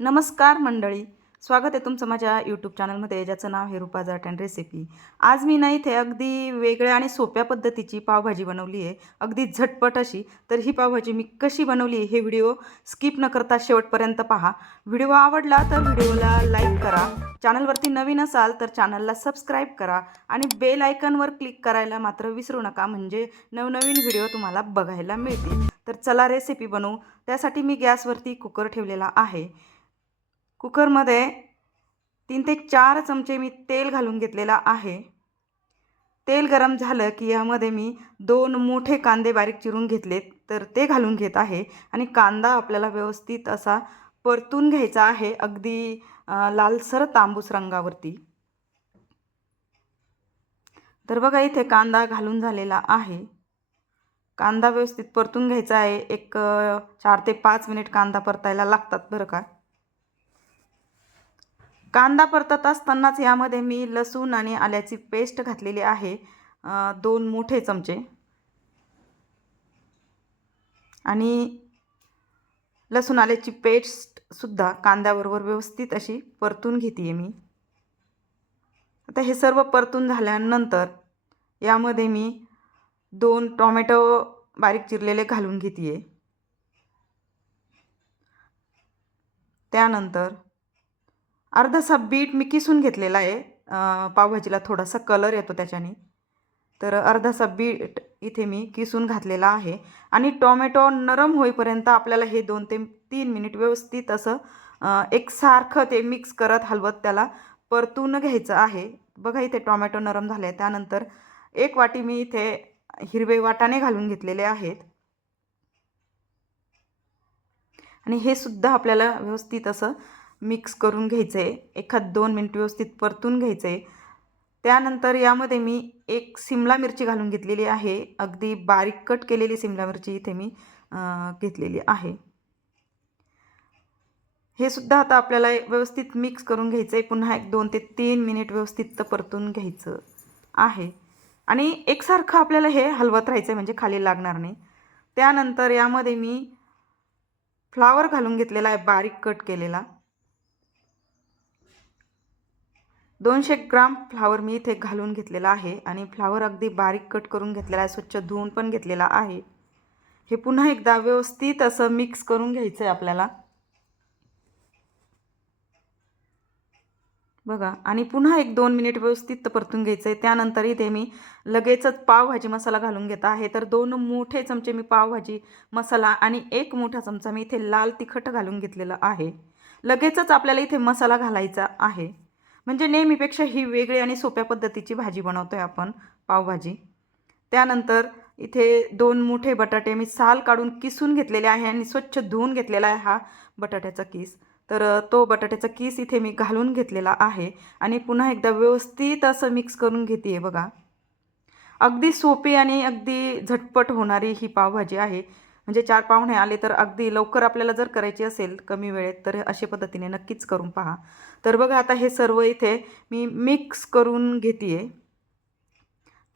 नमस्कार मंडळी. स्वागत आहे तुमचं माझ्या यूट्यूब चॅनलमध्ये ज्याचं नाव हे रुपा जाट अँड रेसिपी आज मी ना इथे अगदी वेगळ्या आणि सोप्या पद्धतीची पावभाजी बनवली आहे. अगदी झटपट अशी. तर ही पावभाजी मी कशी बनवली हे व्हिडिओ स्किप न करता शेवटपर्यंत पहा. व्हिडिओ आवडला तर व्हिडिओला लाईक करा. चॅनलवरती नवीन असाल तर चॅनलला सबस्क्राईब करा. आणि बेल आयकनवर क्लिक करायला मात्र विसरू नका. म्हणजे नवनवीन व्हिडिओ तुम्हाला बघायला मिळतील. तर चला रेसिपी बनवू. त्यासाठी मी गॅसवरती कुकर ठेवलेला आहे. कुकरमध्ये तीन ते चार चमचे मी तेल घालून घेतलेला आहे. तेल गरम झालं की यामध्ये मी दोन मोठे कांदे बारीक चिरून घेतलेत तर ते घालून घेत आहे. आणि कांदा आपल्याला व्यवस्थित असा परतून घ्यायचा आहे अगदी लालसर तांबूस रंगावरती. तर बघा इथे कांदा घालून झालेला आहे. कांदा व्यवस्थित परतून घ्यायचा आहे. एक चार ते पाच मिनिट कांदा परतायला लागतात बरं का. कांदा परतत असतानाच यामध्ये मी लसूण आणि आल्याची पेस्ट घातलेली आहे. दोन मोठे चमचे. आणि लसूण आल्याची पेस्टसुद्धा कांद्याबरोबर व्यवस्थित अशी परतून घेते आहे मी. आता हे सर्व परतून झाल्यानंतर यामध्ये मी दोन टॉमॅटो बारीक चिरलेले घालून घेते आहे त्यानंतर अर्धासा बीट मी किसून घेतलेला आहे. पावभाजीला थोडासा कलर येतो त्याच्याने. तर अर्धासा बीट इथे मी किसून घातलेला आहे. आणि टोमॅटो नरम होईपर्यंत आपल्याला हे दोन ते तीन मिनिट व्यवस्थित असं एकसारखं ते मिक्स करत हलवत त्याला परतून घ्यायचं आहे. बघा इथे टोमॅटो नरम झाले त्यानंतर एक वाटी मी इथे हिरवे वाटाणे घालून घेतलेले आहेत. आणि हे सुद्धा आपल्याला व्यवस्थित असं मिक्स करून घ्यायचं आहे एखाद दोन मिनिट व्यवस्थित परतून घ्यायचं. आहे त्यानंतर यामध्ये मी एक सिमला मिरची घालून घेतलेली आहे. अगदी बारीक कट केलेली सिमला मिरची इथे मी घेतलेली आहे. हे सुद्धा आता आपल्याला व्यवस्थित मिक्स करून घ्यायचं आहे पुन्हा एक दोन ते तीन मिनिट व्यवस्थित परतून घ्यायचं आहे. आणि एकसारखं आपल्याला हे हलवत राहायचं आहे म्हणजे खाली लागणार नाही. त्यानंतर यामध्ये मी फ्लावर घालून घेतलेला आहे बारीक कट केलेला. दोनशे ग्राम फ्लावर मी इथे घालून घेतलेला आहे आणि फ्लावर अगदी बारीक कट करून घेतलेला आहे स्वच्छ धुवून पण घेतलेला आहे. हे पुन्हा एकदा व्यवस्थित असं मिक्स करून घ्यायचं आहे आपल्याला. बघा आणि पुन्हा एक दोन मिनिट व्यवस्थित परतून घ्यायचं आहे त्यानंतर इथे मी लगेचच पावभाजी मसाला घालून घेत आहे. तर दोन मोठे चमचे मी पावभाजी मसाला आणि एक मोठा चमचा मी इथे लाल तिखट घालून घेतलेलं आहे. लगेचच आपल्याला इथे मसाला घालायचा आहे. म्हणजे नेहमीपेक्षा ही वेगळी आणि सोप्या पद्धतीची भाजी बनवतो आहे आपण पावभाजी. त्यानंतर इथे दोन मोठे बटाटे मी साल काढून किसून घेतलेले आहे आणि स्वच्छ धुवून घेतलेला आहे हा बटाट्याचा किस. तर तो बटाट्याचा किस इथे मी घालून घेतलेला आहे आणि पुन्हा एकदा व्यवस्थित असं मिक्स करून घेते आहे बघा. अगदी सोपी आणि अगदी झटपट होणारी ही पावभाजी आहे. म्हणजे चार पाहुणे आले तर अगदी लवकर आपल्याला जर करायची असेल कमी वेळेत तर अशा पद्धतीने नक्कीच करून पहा. तर बघा आता हे सर्व इथे मी मिक्स करून घेते आहे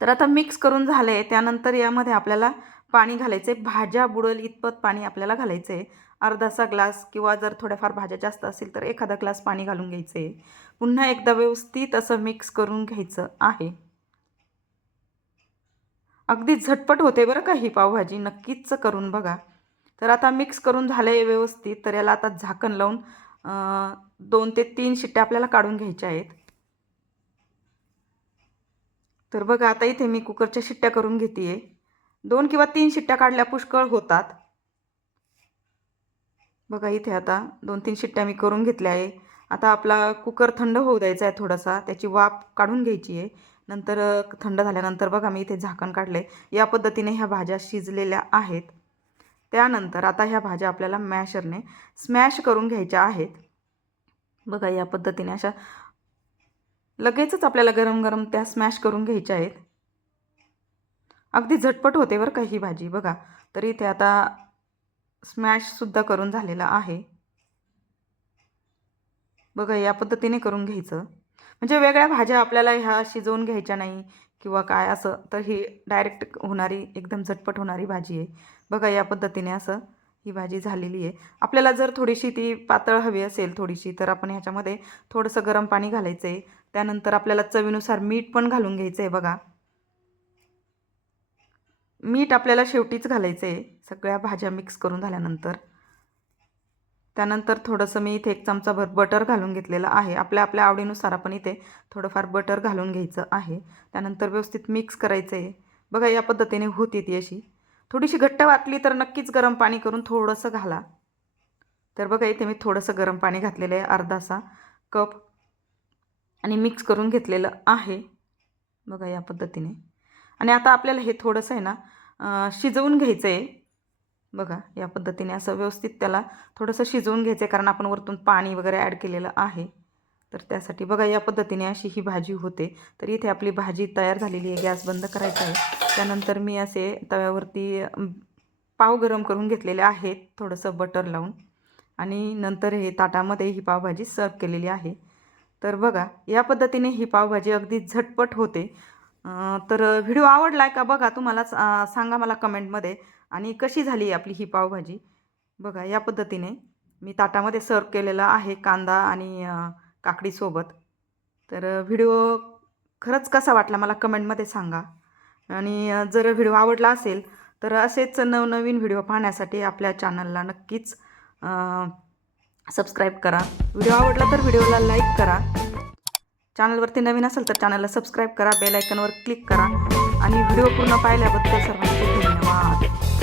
तर आता मिक्स करून झालं आहे त्यानंतर यामध्ये आपल्याला पाणी घालायचं आहे भाज्या बुडल इतपत पाणी आपल्याला घालायचं आहे अर्धासा ग्लास किंवा जर थोड्याफार भाज्या जास्त असतील तर एखादा ग्लास पाणी घालून घ्यायचं आहे पुन्हा एकदा व्यवस्थित असं मिक्स करून घ्यायचं आहे. अगदी झटपट होते बरं का ही पावभाजी. नक्कीच करून बघा. तर आता मिक्स करून झालं आहे व्यवस्थित. तर याला आता झाकण लावून दोन ते तीन शिट्ट्या आपल्याला काढून घ्यायच्या आहेत. तर बघा आता इथे मी कुकरच्या शिट्ट्या करून घेते आहे दोन किंवा तीन शिट्ट्या काढल्या पुष्कळ होतात. बघा इथे आता दोन तीन शिट्ट्या मी करून घेतल्या आहे. आता आपला कुकर थंड होऊ द्यायचा आहे थोडासा. त्याची वाफ काढून घ्यायची आहे. नंतर थंड झाल्यानंतर बघा मी इथे झाकण काढले. या पद्धतीने ह्या भाज्या शिजलेल्या आहेत. त्यानंतर आता ह्या भाज्या आपल्याला मॅशरने स्मॅश करून घ्यायच्या आहेत. बघा या पद्धतीने अशा लगेचच आपल्याला गरम गरम त्या स्मॅश करून घ्यायच्या आहेत. अगदी झटपट होते बरं का ही भाजी. बघा तर इथे आता स्मॅशसुद्धा करून झालेला आहे. बघा या पद्धतीने करून घ्यायचं. म्हणजे वेगळ्या भाज्या आपल्याला ह्या शिजवून घ्यायच्या नाही किंवा काय असं तर ही डायरेक्ट होणारी एकदम झटपट होणारी भाजी आहे. बघा या पद्धतीने असं ही भाजी झालेली आहे. आपल्याला जर थोडीशी ती पातळ हवी असेल थोडीशी तर आपण ह्याच्यामध्ये थोडंसं गरम पाणी घालायचं आहे त्यानंतर आपल्याला चवीनुसार मीठ पण घालून घ्यायचं आहे बघा. मीठ आपल्याला शेवटीच घालायचं आहे सगळ्या भाज्या मिक्स करून झाल्यानंतर. त्यानंतर थोडंसं मी इथे एक चमचाभर बटर घालून घेतलेलं आहे. आपल्या आपल्या आवडीनुसार आपण इथे थोडंफार बटर घालून घ्यायचं आहे. त्यानंतर व्यवस्थित मिक्स करायचं आहे बघा या पद्धतीने होती ती अशी. थोडीशी घट्ट वाटली तर नक्कीच गरम पाणी करून थोडंसं घाला. तर बघा इथे मी थोडंसं गरम पाणी घातलेलं आहे अर्धासा कप. आणि मिक्स करून घेतलेलं आहे. बघा या पद्धतीने. आणि आता आपल्याला हे थोडंसं आहे ना शिजवून घ्यायचं आहे बघा या पद्धतीने असं व्यवस्थित त्याला थोडंसं शिजवून घ्यायचं आहे कारण आपण वरतून पाणी वगैरे ॲड केलेलं आहे. तर त्यासाठी बघा या पद्धतीने अशी ही भाजी होते. तर इथे आपली भाजी तयार झालेली आहे गॅस बंद करायचा आहे. त्यानंतर मी असे तव्यावरती पाव गरम करून घेतलेले आहेत थोडंसं बटर लावून. आणि नंतर हे ताटामध्ये ही पावभाजी सर्व केलेली आहे. तर बघा या पद्धतीने ही पावभाजी अगदी झटपट होते. तर व्हिडिओ आवडला आहे का बघा तुम्हाला सांगा मला कमेंटमध्ये आणि कशी झाली आहे आपली ही पावभाजी? बघा या पद्धतीने मी ताटामध्ये सर्व केलेलं आहे कांदा आणि काकडीसोबत तर व्हिडिओ खरंच कसा वाटला मला कमेंटमध्ये सांगा. आणि जर व्हिडिओ आवडला असेल तर असेच नवनवीन व्हिडिओ पाहण्यासाठी आपल्या चॅनलला नक्कीच सबस्क्राईब करा. व्हिडिओ आवडला तर व्हिडिओला लाईक करा. चॅनलवरती नवीन असेल तर चॅनलला सबस्क्राईब करा. बेल आयकनवर क्लिक करा. आणि व्हिडिओ पूर्ण पाहिल्याबद्दल सर्वांचे धन्यवाद.